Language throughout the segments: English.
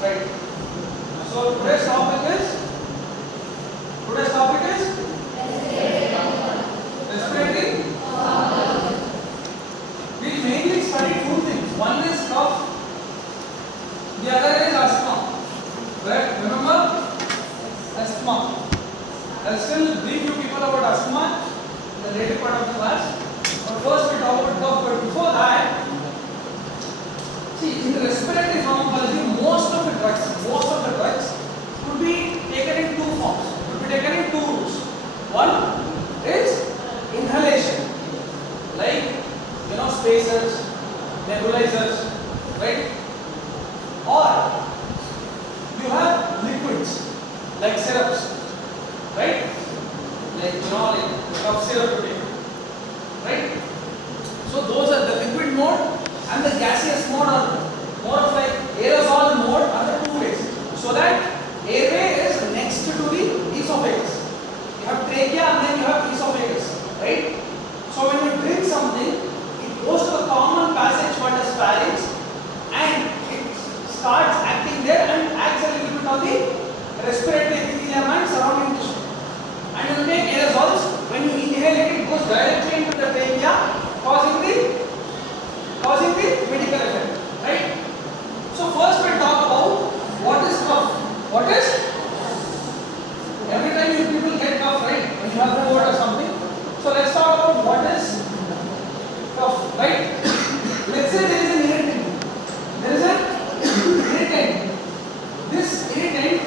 Right. So today's topic is respiratory. We mainly study two things. One is cough, the other is asthma. Right? Remember? Asthma. I'll still brief you people about asthma in the later part of the class. But first we talk about cough. But before that, see, in the respiratory pharmacology, most of the drugs could be taken in two forms. Could be taken in two routes. One is inhalation, like spacers, nebulizers, right? Or you have liquids like syrups, right? Like cough syrup, right? So those are the liquid mode and the gaseous mode are more of like aerosol mode are the two ways. So that airway is next to the esophagus. You have trachea and then you have esophagus, right? So when you drink something, it goes to a common passage called as pharynx and it starts acting there and acts a little bit on the respiratory epithelium and surrounding tissue. And you make aerosols. When you inhale it, it goes directly into the trachea, causing the medical effect, right? So first we'll talk about what is cough. What is? Every time you people get cough, right? When you have a cold or something. So let's talk about what is cough, right? Let's say there is an irritant. There is an irritant. This irritant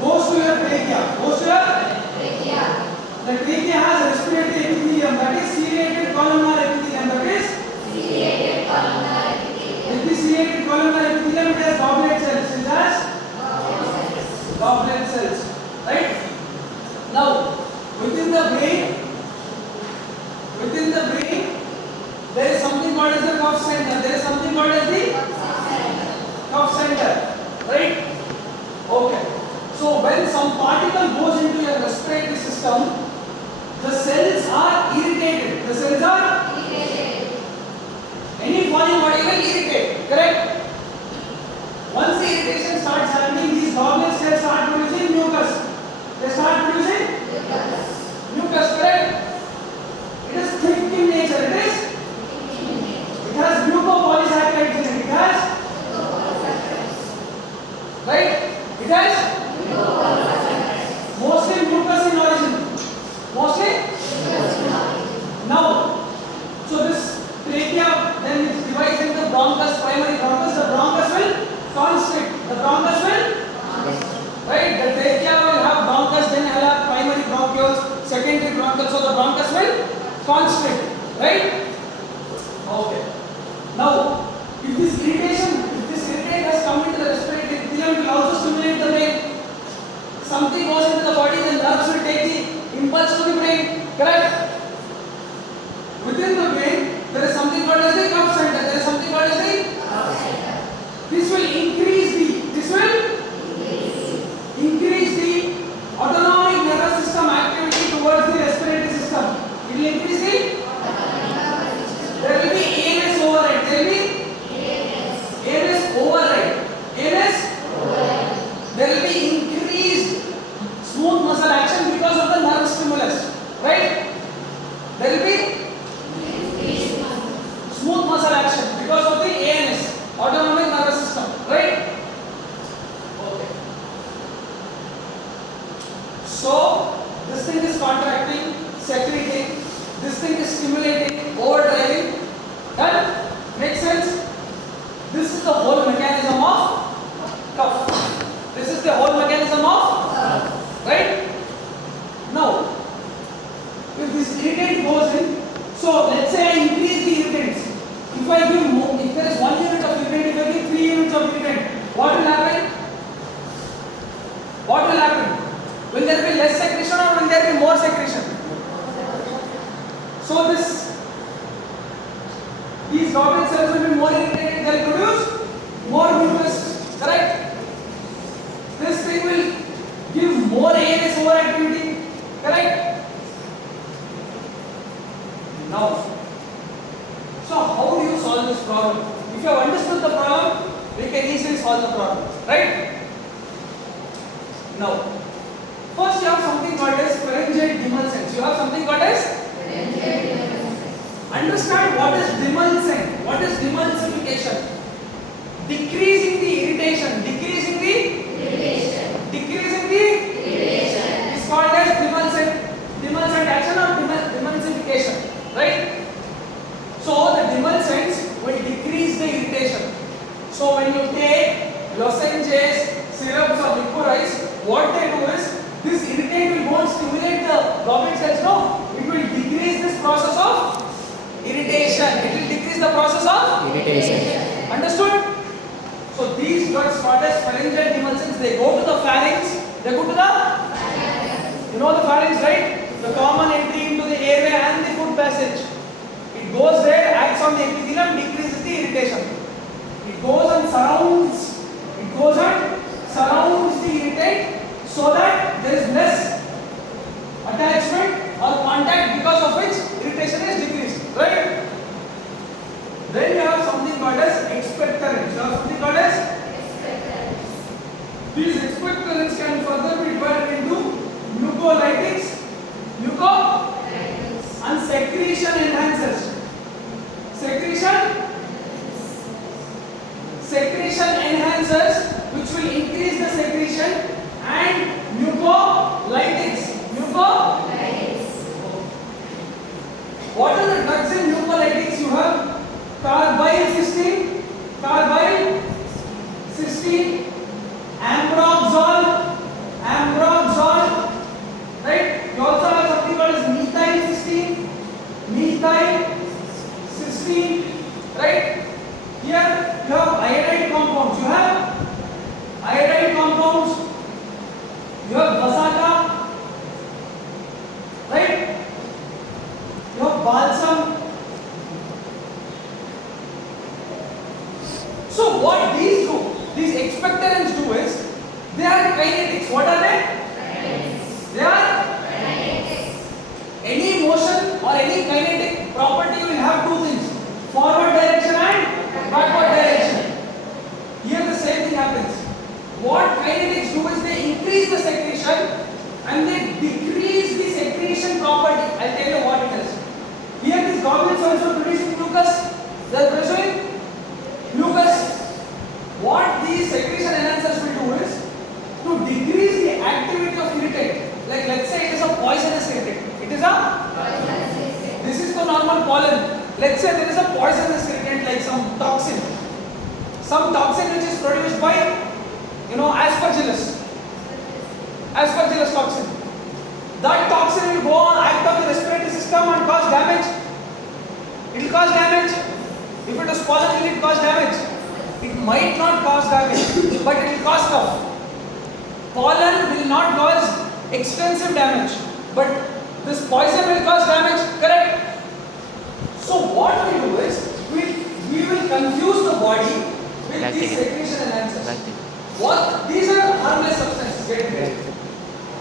goes to your trachea. The trachea has a respiratory epithelium, that is ciliated columnar epithelium. With this ciliated columnar epithelium, it has goblet cells. It has goblet cells, right? Now, within the brain, there is something called as the cough center. There is something called as the cough center, right? Okay. So when some particle goes into your respiratory system, the cells are irritated. Any foreign body will irritate, correct? Once the irritation starts happening, these goblet cells start producing mucus. They start producing mucus, correct? It is thick in nature. It has mucopolysaccharides in it. It has, right? It has mostly mucus in origin. Now, so this trachea then it divides into bronchus, primary bronchus. The bronchus will constrict. Right? The trachea will have bronchus, then will have primary bronchioles, secondary bronchioles. So the bronchus will constrict. Right? Okay. Now, if this irritant has come into the respiratory epithelium, it will also stimulate the brain. Something goes into the body, the nerves will take the impulse to the brain. Correct? Within the brain, there is something called as the cough center. This will increase the autonomic nervous system activity towards the respiratory system. It will increase the. There will be ANS override. There will be increased smooth muscle action because of the nerve stimulus, right? There will be smooth muscle action because of the ANS, autonomic nervous system, right? Okay. So this thing is contracting, secreting, this thing is stimulating, overdriving. Done? Makes sense? This is the whole mechanism of cough. Right? Now, if this irritant goes in, so let's say I increase the irritants. If there is 1 unit of irritant, if I give 3 units of irritant, what will happen? Will there be less secretion or will there be more secretion? So these goblet cells will be more irritated, they will produce immediately solve the problem, right? Now, first you have something called as pharyngite demulcents. You have something called as understand what is demulcent. What is demulsification? Decreasing the irritation. Decreasing the irritation is called as demulcent. Demulcent action or demulsification, right? So the demulcents will decrease the irritation. So when you take lozenges, syrups or liquorize, what they do is this irritant will go and stimulate the goblet cells. No, it will decrease this process of irritation. It will decrease the process of irritation. Understood? So these drugs called as pharyngite demulcents, they go to the pharynx. They go to the, you know the pharynx, right? The common entry into the airway and the food passage. It goes there, acts on the epithelium, decreases the irritation. It goes and surrounds. It goes and surrounds the irritant so that there is less attachment or contact, because of which irritation is decreased, right? Then you have something called as expectorants. You have something called as expectorants. These expectorants can further be divided into mucolytics, and secretion enhancers. Secretion enhancers, which will increase the secretion, and mucolytics. What are the drugs in mucolytics? You have carbylcysteine, ambroxol, right? You also have something called as methylcysteine, right? Here you have iodide compounds. You have Vasata, right? You have balsam. So what these expectorants do is, they are kinetics. What are they? They are any motion or any kinetic property will have two things: forward direction and backward direction. Here the same thing happens. What kinetics do is they increase the secretion and they decrease the secretion property. I'll tell you what it is. Here these goblets also producing mucus. They are producing mucus. What these secretion enhancers will do is to decrease the activity of irritant. Like let's say it is a poisonous irritant. This is the normal pollen. Let's say there is a poisonous irritant like some toxin which is produced by, aspergillus toxin. That toxin will go on, act on the respiratory system and cause damage. It will cause damage. If it is pollen, it will cause damage. It might not cause damage, but it will cause cough. Pollen will not cause extensive damage, but this poison will cause damage, correct? So what we do is, we will confuse the body with these secretion enhancers. These are harmless substances, get it?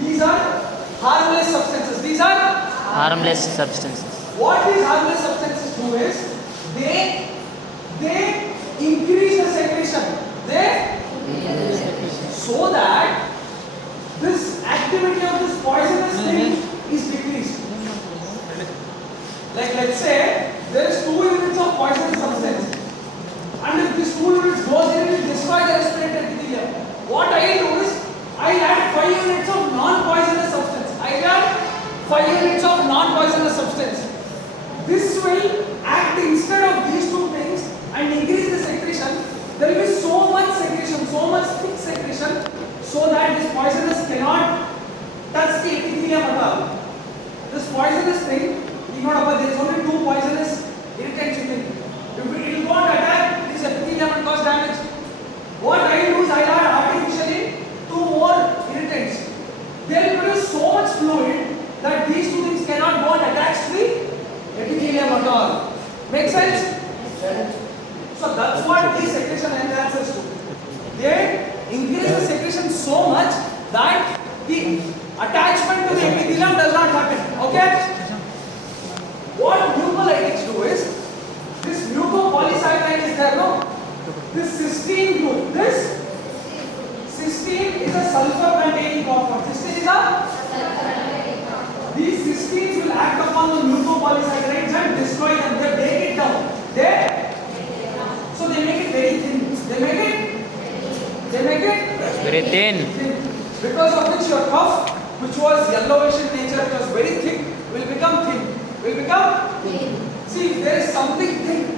These are harmless substances. What these harmless substances do is, they increase the secretion. So that this activity of this poisonous thing is decreased. Like let's say there is 2 units of poisonous substance, and if this 2 units goes in, it will destroy the respiratory epithelium. What I will do is I will add 5 units of non-poisonous substance. This will act instead of these 2 things and increase the secretion. There will be so much secretion, so much thick secretion, so that this poisonous cannot touch the epithelium at all. This poisonous thing is not about, there is only 2 poisonous irritants in it. It will go and attack this epithelium and cause damage. What I will do is I will add artificially 2 more irritants. They will produce so much fluid that these 2 things cannot go and attach to the epithelium at all. Make sense? So that's what these secretion enhancers do. They increase the secretion so much that the attachment to the epithelium does not happen. Okay? What mucolytics do is, this mucopolysaccharide is there, no? This cysteine group, this It is a sulfur containing compound. Cysteine is a. These cysteines will act upon the mucopolysaccharides and destroy them. They break it down. So they make it very thin. They make it Very thin. because of which your puff, which was yellowish in nature, it was very thick, will become thin. See, if there is something thick,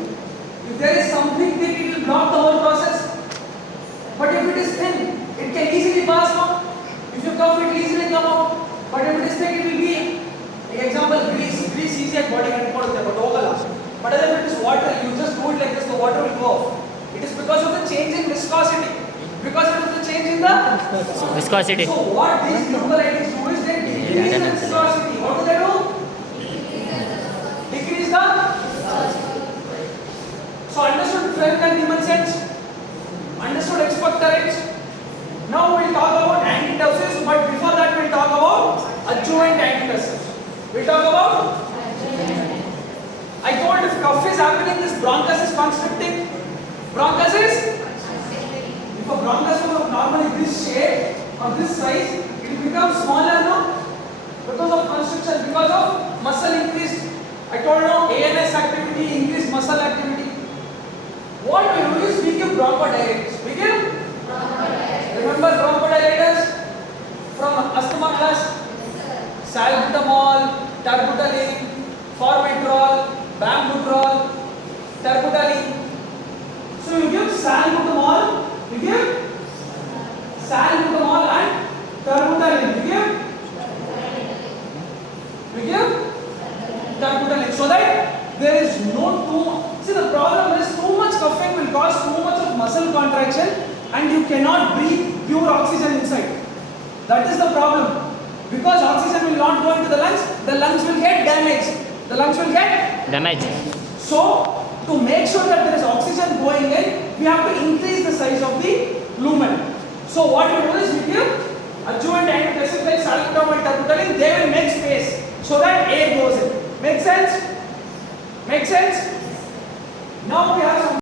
it will block the whole process. But if it is thin, it can easily pass out. If you cough, it will easily come out. But if it is thick, it will be. Example, grease. Grease easy at body and but if it is water, you just do it like this, the water will go off. It is because of the change in viscosity. Because of the change in the Viscosity. So what these glucolides do is they decrease the viscosity. What do they do? Decrease the. So understood phlegm and human sense. Understood expectorates. Now we'll talk about antitussives, but before that we'll talk about adjuvant antitussives. We'll talk about. I told if cough is happening, this bronchus is constricting. Bronchus is. If a bronchus was normally this shape or this size, it will become smaller now because of constriction, because of muscle increase. I told you ANS activity, increased muscle activity. What we do is we give bronchodilators. We give. Remember bronchodilators from asthma class? Salbutamol, terbutaline, formoterol, bambuterol, terbutaline. So you give salbutamol, and terbutaline. You give terbutaline so that there is no too. See, the problem is too much coughing will cause too much of muscle contraction and you cannot breathe pure oxygen inside. That is the problem. Because oxygen will not go into the lungs will get damaged. So, to make sure that there is oxygen going in, we have to increase the size of the lumen. So, what we do is we give adjuvant antitussive like salbutamol and terbutaline, they will make space so that air goes in. Make sense? Now we have some